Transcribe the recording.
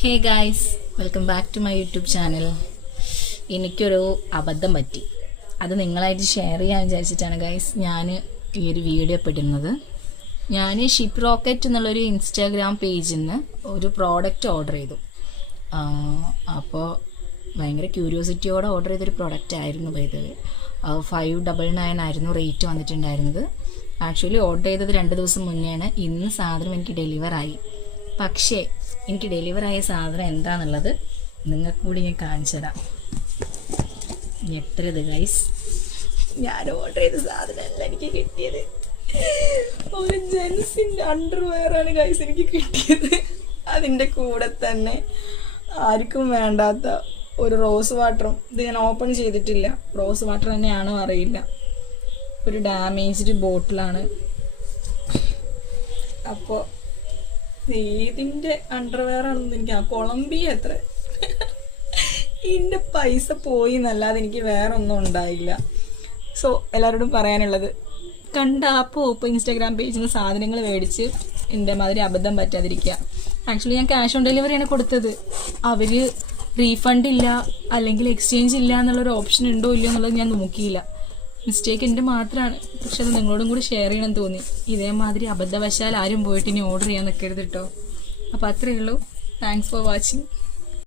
Hey guys, welcome back to my YouTube channel. എനിക്കൊരു അബദ്ധം പറ്റി. അത് നിങ്ങളായിട്ട് ഷെയർ ചെയ്യാൻ വിചാരിച്ചിട്ടാണ് ഗായ്സ് ഞാൻ ഈ ഒരു വീഡിയോ പെടുന്നത്. ഞാൻ ഷിപ്പ് റോക്കറ്റ് എന്നുള്ളൊരു ഇൻസ്റ്റാഗ്രാം പേജിൽ നിന്ന് ഒരു പ്രോഡക്റ്റ് ഓർഡർ ചെയ്തു. അപ്പോൾ ഭയങ്കര ക്യൂരിയോസിറ്റിയോടെ ഓർഡർ ചെയ്തൊരു പ്രോഡക്റ്റ് ആയിരുന്നു. ഇത് 599 ആയിരുന്നു റേറ്റ് വന്നിട്ടുണ്ടായിരുന്നത്. ആക്ച്വലി ഓർഡർ ചെയ്തത് 2 ദിവസം മുന്നെയാണ്. ഇന്ന് സാധനം എനിക്ക് ഡെലിവറായി. പക്ഷേ എനിക്ക് ഡെലിവറായ സാധനം എന്താണെന്നുള്ളത് നിങ്ങൾക്ക് കൂടി ഞാൻ കാണിച്ചു തരാം. ഞെട്ടരുത് ഗൈസ്, ഞാൻ ഓർഡർ ചെയ്ത സാധനമല്ല എനിക്ക് കിട്ടിയത്. ഒരു ജെൻസിൻ്റെ അണ്ടർവെയറാണ് ഗൈസ് എനിക്ക് കിട്ടിയത്. അതിൻ്റെ കൂടെ തന്നെ ആർക്കും വേണ്ടാത്ത ഒരു റോസ് വാട്ടറും. ഇത് ഞാൻ ഓപ്പൺ ചെയ്തിട്ടില്ല. റോസ് വാട്ടർ തന്നെയാണോ അറിയില്ല. ഒരു ഡാമേജ്ഡ് ബോട്ടിലാണ്. അപ്പോൾ ഇതിൻ്റെ അണ്ടർവെയർ ആണെന്ന് എനിക്ക് കൊളംബിയ എത്ര ഇതിൻ്റെ പൈസ പോയി എന്നല്ലാതെ എനിക്ക് വേറെ ഒന്നും ഉണ്ടായില്ല. സോ എല്ലാവരോടും പറയാനുള്ളത്, കണ്ട അപ്പോൾ ഇപ്പോൾ ഇൻസ്റ്റാഗ്രാം പേജിൽ നിന്ന് സാധനങ്ങൾ മേടിച്ച് എൻ്റെ മാതിരി അബദ്ധം പറ്റാതിരിക്കുക. ആക്ച്വലി ഞാൻ ക്യാഷ് ഓൺ ഡെലിവറിയാണ് കൊടുത്തത്. അവർ റീഫണ്ട് ഇല്ല അല്ലെങ്കിൽ എക്സ്ചേഞ്ച് ഇല്ല എന്നുള്ളൊരു ഓപ്ഷൻ ഉണ്ടോ ഇല്ലയോ എന്നുള്ളത് ഞാൻ നോക്കിയില്ല. മിസ്റ്റേക്ക് എൻ്റെ മാത്രമാണ്. പക്ഷെ അത് നിങ്ങളോടും കൂടി ഷെയർ ചെയ്യണം തോന്നി. ഇതേമാതിരി അബദ്ധവശാൽ ആരും പോയിട്ട് ഇനി ഓർഡർ ചെയ്യാൻ നിൽക്കരുത് കേട്ടോ. അപ്പോൾ അത്രയേ ഉള്ളൂ. Thanks for watching.